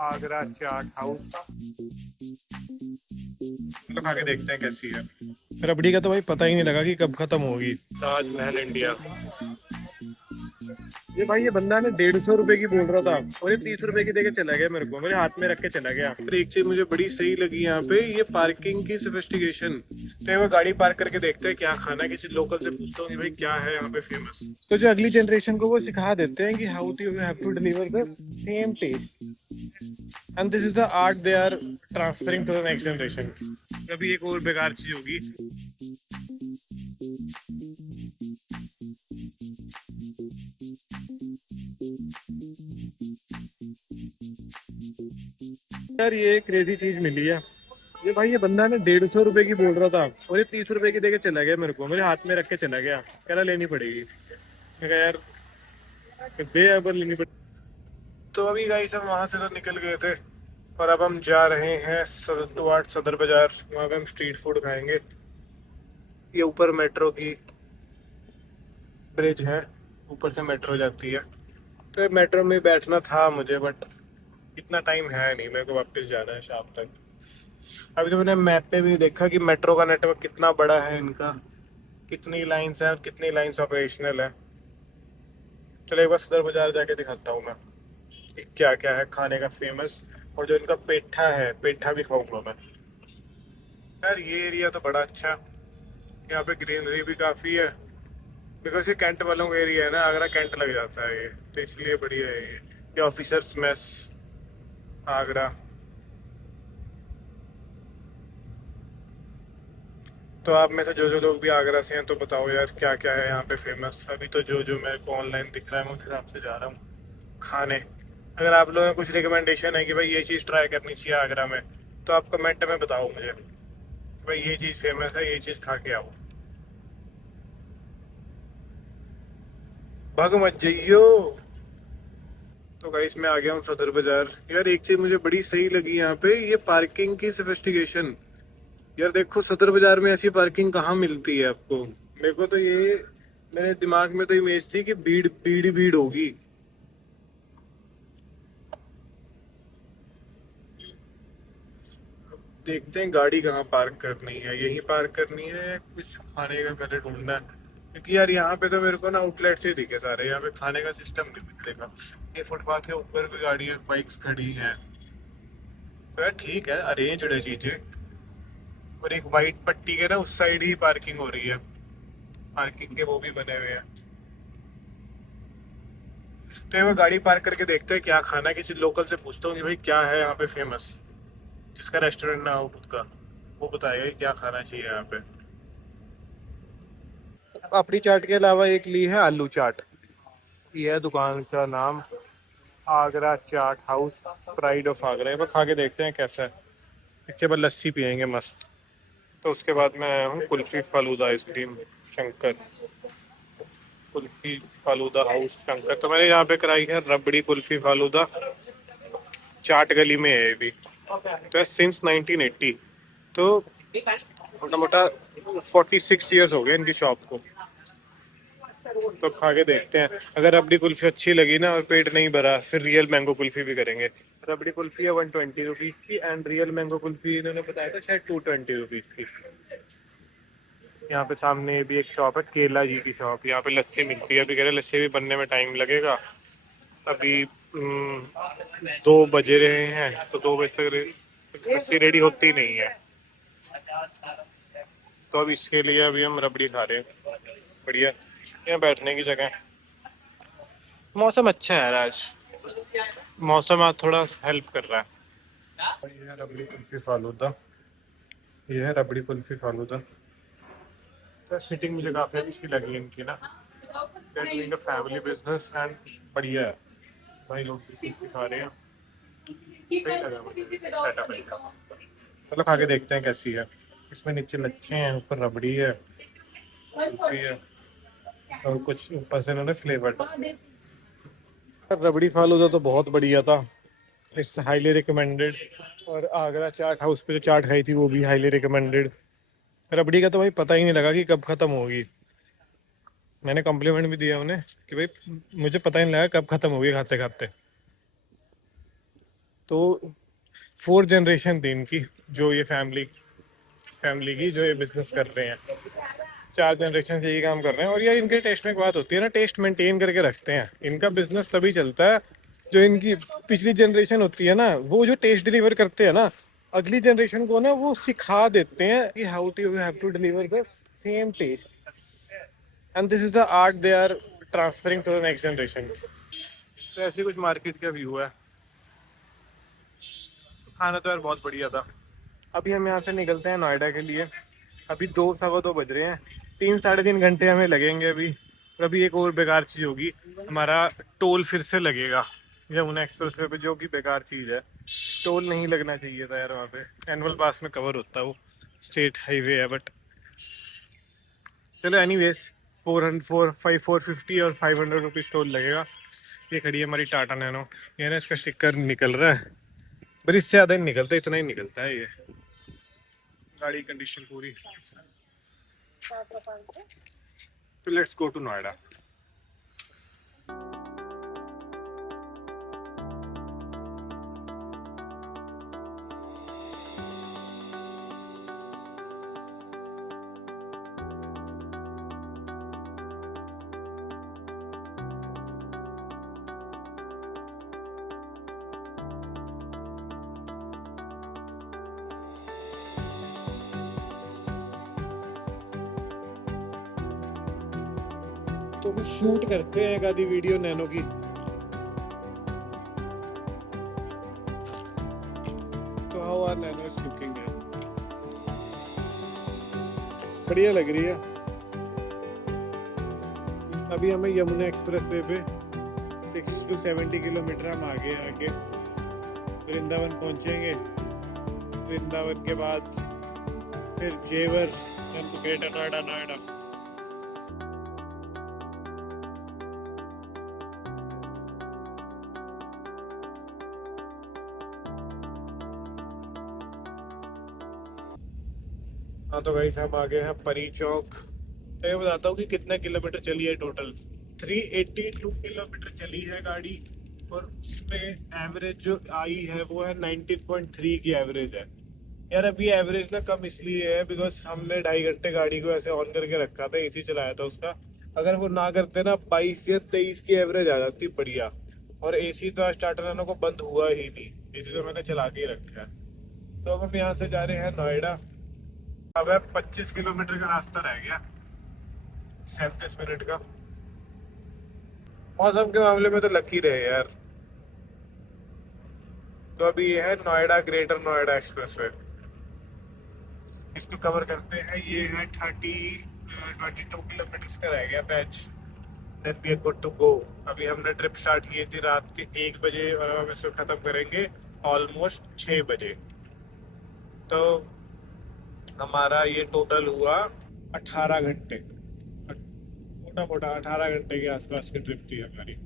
आगरा चाट house. तो खा के देखते हैं कैसी है। रबड़ी का तो भाई पता ही नहीं लगा कि कब खत्म होगी। ताजमहल इंडिया। ये भाई ये बंदा ने 150 रुपए की बोल रहा था और ये 30 रुपए की देके चला गया, मेरे को मेरे हाथ में रख के चला गया। फिर एक चीज मुझे बड़ी सही लगी यहाँ पे, ये पार्किंग की सोफिस्टिकेशन। तो वो गाड़ी पार्क करके देखते हैं क्या खाना है, किसी लोकल से पूछता हूँ कि भाई क्या है यहाँ पे फेमस। तो जो अगली जनरेशन को वो सिखा देते हैं कि how to have to deliver the same taste, and this is the art they are transferring to the next generation. कभी एक और बेकार चीज होगी। यार ये क्रेजी चीज मिली है। ये भाई ये बंदा ने 150 रुपए की बोल रहा था और ये 30 रुपए की देके चला गया, मेरे को मेरे हाथ में रख के चला गया, कह रहा लेनी पड़ेगी। मैं कहा यार दे अब लेनी पड़ेगी। तो अभी गाइस हम वहां से तो निकल गए थे और अब हम जा रहे हैं सदर बाजार। वहाँ पे हम स्ट्रीट फूड खाएंगे। ये ऊपर मेट्रो की ब्रिज है, ऊपर से मेट्रो जाती है। तो मेट्रो में बैठना था मुझे, बट इतना टाइम है नहीं, मेरे को वापस जाना है शाम तक। अभी तो मैंने मैप पे भी देखा कि मेट्रो का नेटवर्क कितना बड़ा है इनका, कितनी लाइंस है और कितनी लाइंस ऑपरेशनल है। चलो एक बार सदर बाजार जाके दिखाता हूँ मैं कि क्या क्या है खाने का फेमस। और जो इनका पेठा है, पेठा भी खाऊंगा मैं। यार ये एरिया तो बड़ा अच्छा, यहाँ पे ग्रीनरी भी काफ़ी है। बिकॉज ये कैंट वालों का एरिया है ना, आगरा कैंट लग जाता है ये, तो इसलिए बढ़िया है ये ऑफिसर्स मेस आगरा। तो आप में से जो जो लोग भी आगरा से हैं तो बताओ यार क्या क्या है यहाँ पे फेमस। अभी तो जो जो मेरे को ऑनलाइन दिख रहा है मैं उस हिसाब से जा रहा हूँ खाने। अगर आप लोगों को कुछ रिकमेंडेशन है कि भाई ये चीज़ ट्राई करनी चाहिए आगरा में, तो आप कमेंट में बताओ मुझे भाई ये चीज़ फेमस है, ये चीज़ खा के आओ। भग मत जाइयो। तो गाइस मैं आ गया हूँ सदर बाजार। यार एक चीज़ मुझे बड़ी सही लगी यहाँ पे, ये पार्किंग की सोफिस्टिकेशन। यार देखो सदर बाजार में ऐसी पार्किंग कहाँ मिलती है आपको। मेरे को तो ये, मेरे दिमाग में तो इमेज थी कि भीड़ भीड़ ही भीड़ होगी। देखते हैं गाड़ी कहाँ पार्क करनी है, यहीं पार्क करनी है, कुछ खाने का पहले ढूंढना है। क्योंकि यार यहाँ पे तो मेरे को ना आउटलेट से दिखे सारे, यहाँ पे खाने का सिस्टम नहीं मिलेगा। ये फुटपाथ के ऊपर भी गाड़ी है, बाइक्स खड़ी हैं। तो यार ठीक है, अरेंज्ड है चीजें। और एक वाइट पट्टी के ना उस साइड ही पार्किंग हो रही है, पार्किंग के वो भी बने हुए हैं। तो ये मैं गाड़ी पार्क करके देखते हैं क्या खाना है, किसी लोकल से पूछता हूँ कि भाई क्या है यहाँ पे फेमस, जिसका रेस्टोरेंट ना हो खुद का, वो बताएगा कि क्या खाना चाहिए यहाँ पे। पापड़ी चाट के अलावा एक ली है आलू चाट। ये है दुकान का नाम, आगरा चाट हाउस, प्राइड ऑफ आगरा। ये पर खा के देखते हैं कैसा है। इसके बाद लस्सी पियेंगे मस्त। तो उसके बाद मैं आया हूँ कुल्फी फालूदा आइसक्रीम शंकर, कुल्फी फालूदा हाउस शंकर। तो मैंने यहाँ पे कराई है रबड़ी कुल्फी फालूदा, चाट गली में है ये भी। तो सिंस 1980, तो मोटा मोटा 46 ईयर्स हो गए इनकी शॉप को। तो खा के देखते हैं, अगर रबड़ी कुल्फी अच्छी लगी ना और पेट नहीं भरा फिर रियल मैंगो कुल्फी भी करेंगे। रबड़ी कुल्फी है 120 रुपीज की, एंड रियल मैंगो कुल्फी इन्होंने बताया था शायद 220 रुपीज की। यहाँ पे सामने भी एक शॉप है, केला जी की शॉप, यहाँ पे लस्सी मिलती है। अभी कह रहे लस्सी भी बनने में टाइम लगेगा। अभी 2 बजे रहे हैं, तो 2 बजे तक लस्सी रेडी होती नहीं है। तो अब इसके लिए अभी हम रबड़ी खा रहे हैं। बढ़िया, यहाँ बैठने की जगह है। मौसम अच्छा है यार आज, मौसम आज थोड़ा हेल्प कर रहा है। ये है रबड़ी कुल्फी फालूदा, ये है रबड़ी कुल्फी फालूदा। तो सिटिंग मुझे काफ़ी अच्छी लगी इनकी ना, doing a family business and बढ़िया है। भाई लोग भी कुल्फी खा रहे हैं, सही लगा मुझे सेटअप इनका। चलो खा के देखते हैं कैसी है। इसमें नीचे लच्छे हैं, ऊपर रबड़ी है, कुल्फी है, और कुछ ऊपर से इन्होंने फ्लेवर। रबड़ी फालूदा तो बहुत बढ़िया था, इट्स हाईली रिकमेंडेड। और आगरा चाट हाउस पे जो चाट खाई थी वो भी हाईली रिकमेंडेड। रबड़ी का तो भाई पता ही नहीं लगा कि कब खत्म होगी। मैंने कॉम्प्लीमेंट भी दिया उन्हें कि भाई मुझे पता ही नहीं लगा कब खत्म होगी खाते खाते। तो 4 जनरेशन थी इनकी, जो ये फैमिली की जो ये बिजनेस कर रहे हैं। 4 जनरेशन से यही काम कर रहे हैं। और यार इनके टेस्ट में एक बात होती है ना, टेस्ट मेंटेन करके रखते हैं। इनका बिजनेस तभी चलता है जो इनकी पिछली जनरेशन होती है ना, वो जो टेस्ट डिलीवर करते हैं ना, अगली जनरेशन को ना वो सिखा देते हैं कि how to have to deliver the same taste, and this is the art they are transferring to the next generation. तो ऐसी कुछ मार्केट का व्यू है। खाना तो यार बहुत बढ़िया था। अभी हम यहाँ से निकलते हैं नोएडा के लिए। अभी 2 सवा 2 बज रहे हैं। 3 साढ़े 3 घंटे हमें लगेंगे अभी। और अभी एक और बेकार चीज़ होगी, हमारा टोल फिर से लगेगा यमुना एक्सप्रेस वे पे, जो कि बेकार चीज़ है। टोल नहीं लगना चाहिए था यार वहाँ पे, एनुअल पास में कवर होता है वो, स्टेट हाईवे है। बट चलो एनीवेज, 450 और 500 रुपीज़ टोल लगेगा। ये खड़ी है हमारी टाटा नैनो। ये ना इसका स्टिकर निकल रहा है, पर इससे ज़्यादा नहीं निकलता, इतना ही निकलता है ये। गाड़ी कंडीशन पूरी। तो लेट्स गो टू नोएडा। तो कुछ शूट करते हैं एक आधी वीडियो नैनो की। तो how are Nano is looking है, बढ़िया लग रही है। अभी हमें यमुना एक्सप्रेस वे पे 60 to 70 किलोमीटर हम आगे वृंदावन पहुंचेंगे। वृंदावन के बाद फिर जेवर, ग्रेटर नोएडा। हाँ तो भाई साहब आ गए हैं परी चौक। तो मैं बताता हूँ कि कितने किलोमीटर चली है टोटल। 382 किलोमीटर चली है गाड़ी, और उसमें एवरेज जो आई है वो है 19.3 की एवरेज है। यार अभी एवरेज ना कम इसलिए है बिकॉज हमने 2.5 घंटे गाड़ी को ऐसे ऑन करके रखा था, एसी चलाया था उसका। अगर वो ना करते ना 22 या 23 की एवरेज आ जाती बढ़िया। और एसी तो आज स्टार्टर रहने को बंद हुआ ही नहीं, एसी तो मैंने चला के ही रखा है। तो अब हम यहाँ से जा रहे हैं नोएडा। अब है 25 किलोमीटर का रास्ता रह गया, 37 मिनट का। मौसम के मामले में तो लकी रहे यार। तो अभी ये है Noida, greater Noida express way. इसको कवर करते हैं। ये है 22 किलोमीटर का रह गया patch. Then we are good to go. अभी हमने ट्रिप स्टार्ट की थी रात के 1 बजे, और हम इसको खत्म करेंगे ऑलमोस्ट 6 बजे। तो हमारा ये टोटल हुआ 18 घंटे, मोटा मोटा 18 घंटे के आसपास की ट्रिप थी हमारी।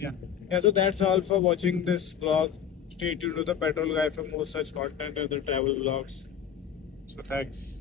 Yeah, so that's all for watching this vlog. Stay tuned to the Petrol Guy for more such content and the travel vlogs. So thanks.